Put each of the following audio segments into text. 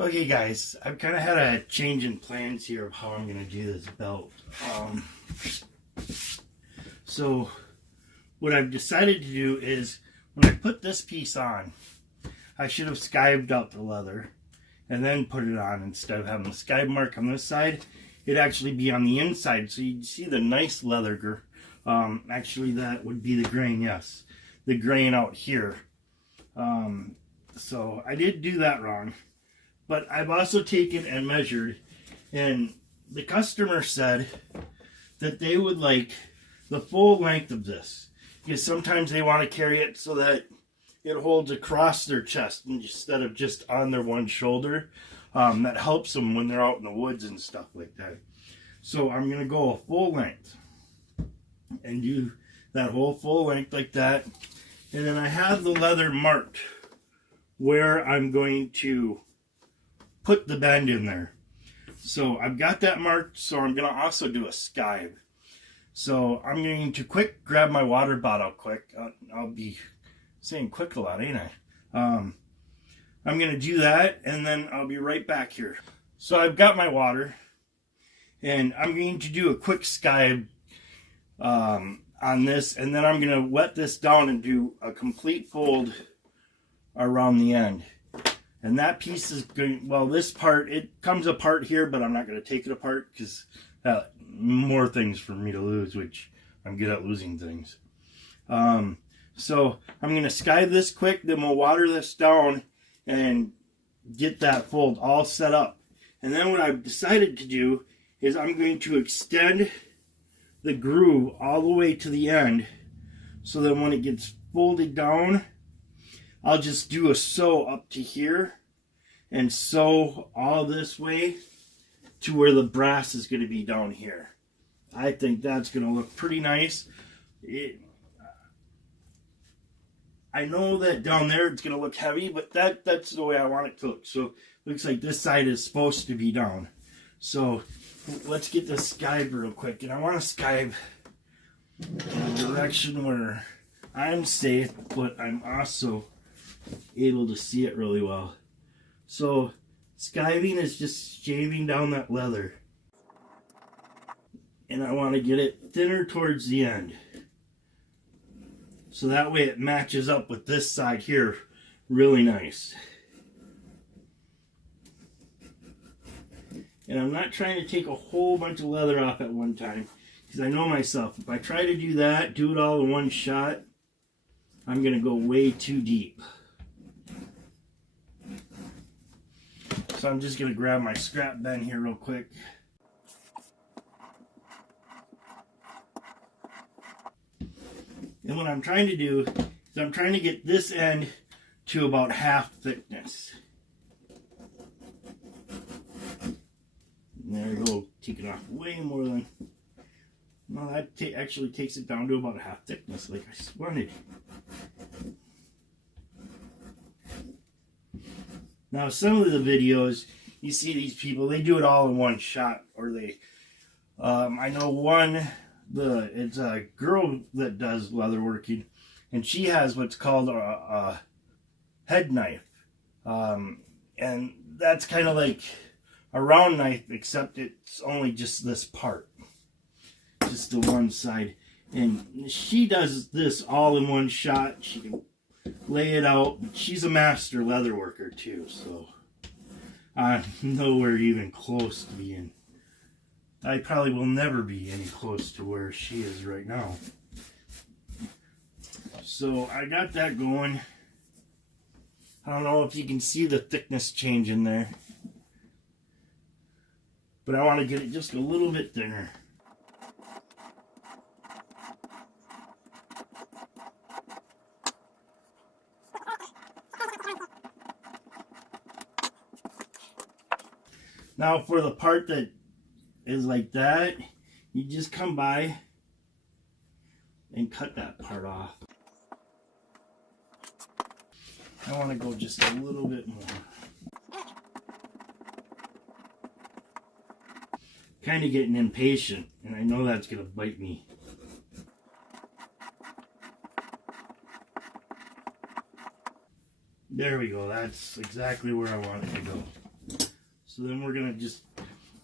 Okay guys, I've kind of had a change in plans here of how I'm going to do this belt. So what I've decided to do is when I put this piece on, I should have skived out the leather and then put it on instead of having the skive mark on this side. It'd actually be on the inside, so you'd see the nice leather. Actually that would be the grain, yes. The grain out here. So I did do that wrong. But I've also taken and measured, and the customer said that they would like the full length of this, because sometimes they want to carry it so that it holds across their chest instead of just on their one shoulder. That helps them when they're out in the woods and stuff like that. So I'm going to go a full length and do that whole full length like that. And then I have the leather marked where I'm going to put the bend in there. So I've got that marked, so I'm going to also do a skive. So I'm going to quick grab my water bottle quick. I'll be saying quick a lot, ain't I? I'm going to do that, and then I'll be right back here. So I've got my water, and I'm going to do a quick skive on this, and then I'm going to wet this down and do a complete fold around the end. And that piece is going, well, this part, it comes apart here, but I'm not going to take it apart because more things for me to lose, which I'm good at losing things. So I'm going to skive this quick, then we'll water this down and get that fold all set up. And then what I've decided to do is I'm going to extend the groove all the way to the end, so that when it gets folded down, I'll just do a sew up to here and sew all this way to where the brass is going to be down here. I think that's going to look pretty nice. I know that down there it's going to look heavy, but that's the way I want it to look. So it looks like this side is supposed to be down. So let's get this skived real quick. And I want to skive in a direction where I'm safe, but I'm also able to see it really well. So skiving is just shaving down that leather, and I want to get it thinner towards the end, so that way it matches up with this side here really nice. And I'm not trying to take a whole bunch of leather off at one time, because I know myself, if I try to do that, do it all in one shot, I'm going to go way too deep. So I'm just going to grab my scrap bend here real quick. And what I'm trying to do is I'm trying to get this end to about half thickness. And there you go, taking off way more than... Well, that actually takes it down to about half thickness like I wanted. Now, some of the videos, you see these people, they do it all in one shot, or they, I know one, it's a girl that does leatherworking, and she has what's called a head knife, and that's kind of like a round knife, except it's only just this part, just the one side, and she does this all in one shot. She can lay it out. She's a master leather worker too, so I'm nowhere even close to being. I probably will never be any close to where she is right now. So I got that going. I don't know if you can see the thickness change in there, but I want to get it just a little bit thinner. Now for the part that is like that, you just come by and cut that part off. I want to go just a little bit more. Kind of getting impatient, and I know that's going to bite me. There we go. That's exactly where I want it to go. So then we're gonna just,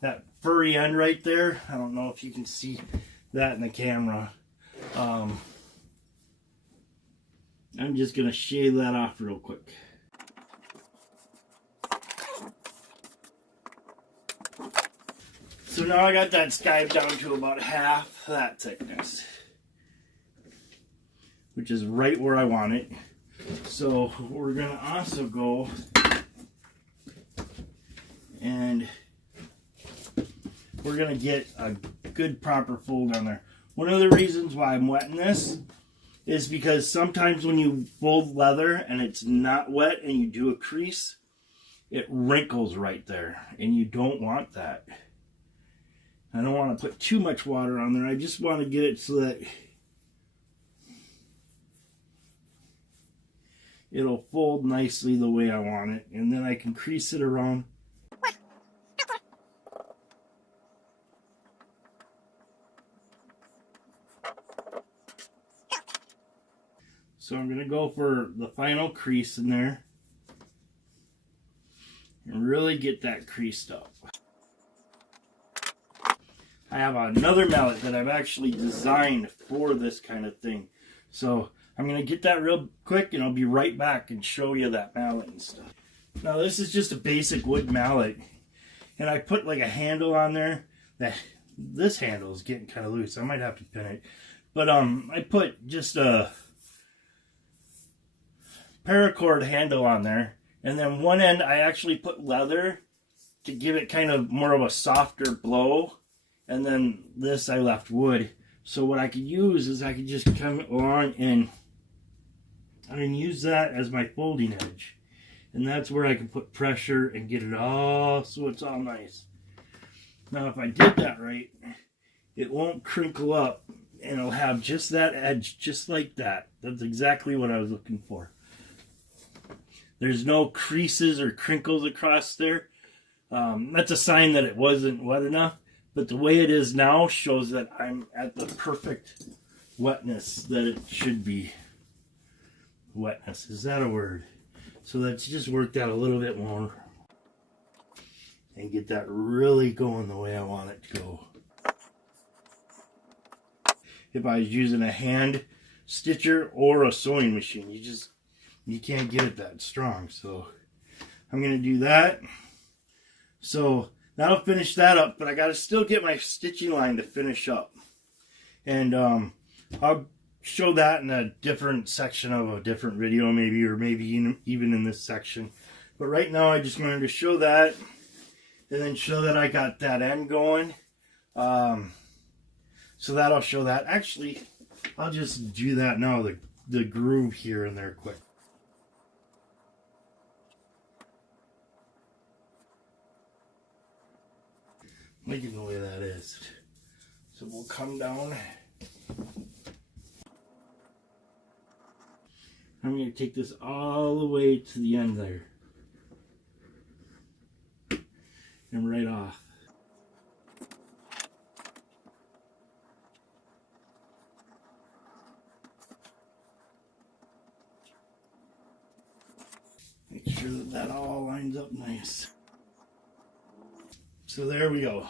that furry end right there, I don't know if you can see that in the camera. I'm just gonna shave that off real quick. So now I got that skive down to about half that thickness, which is right where I want it. So we're gonna also go and we're gonna get a good proper fold on there. One of the reasons why I'm wetting this is because sometimes when you fold leather and it's not wet and you do a crease, it wrinkles right there, and you don't want that. I don't want to put too much water on there. I just want to get it so that it'll fold nicely the way I want it, and then I can crease it around. So I'm going to go for the final crease in there and really get that creased up. I have another mallet that I've actually designed for this kind of thing. So I'm going to get that real quick and I'll be right back and show you that mallet and stuff. Now this is just a basic wood mallet. And I put like a handle on there. This handle is getting kind of loose. I might have to pin it. But I put just a paracord handle on there. And then one end I actually put leather to give it kind of more of a softer blow. And then this I left wood. So what I could use is I could just come along and use that as my folding edge. And that's where I can put pressure and get it all so it's all nice. Now if I did that right, it won't crinkle up and it'll have just that edge just like that. That's exactly what I was looking for. There's no creases or crinkles across there. That's a sign that it wasn't wet enough. But the way it is now shows that I'm at the perfect wetness that it should be. Wetness, is that a word? So that's just worked out a little bit more. And get that really going the way I want it to go. If I was using a hand stitcher or a sewing machine, you can't get it that strong. So I'm going to do that. So that'll finish that up, but I got to still get my stitching line to finish up. And I'll show that in a different section of a different video maybe, or maybe even in this section. But right now I just wanted to show that and then show that I got that end going. So that'll show that. Actually, I'll just do that now, the groove here and there quick. Liking the way that is. So we'll come down. I'm going to take this all the way to the end there. And right off. Make sure that that all lines up nice. So there we go.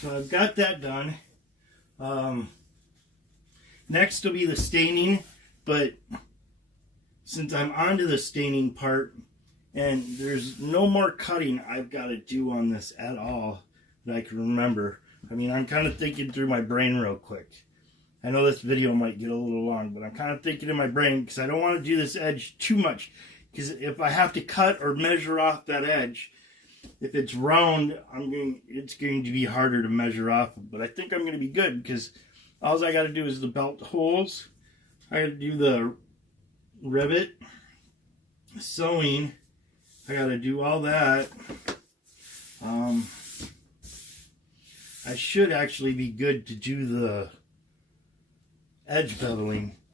So I've got that done. Next will be the staining, but since I'm onto the staining part and there's no more cutting I've got to do on this at all that I can remember. I mean, I'm kind of thinking through my brain real quick. I know this video might get a little long, but I'm kind of thinking in my brain because I don't want to do this edge too much. Because if I have to cut or measure off that edge, if it's round, it's going to be harder to measure off. But I think I'm going to be good because all I got to do is the belt holes. I got to do the rivet, sewing. I got to do all that. I should actually be good to do the edge beveling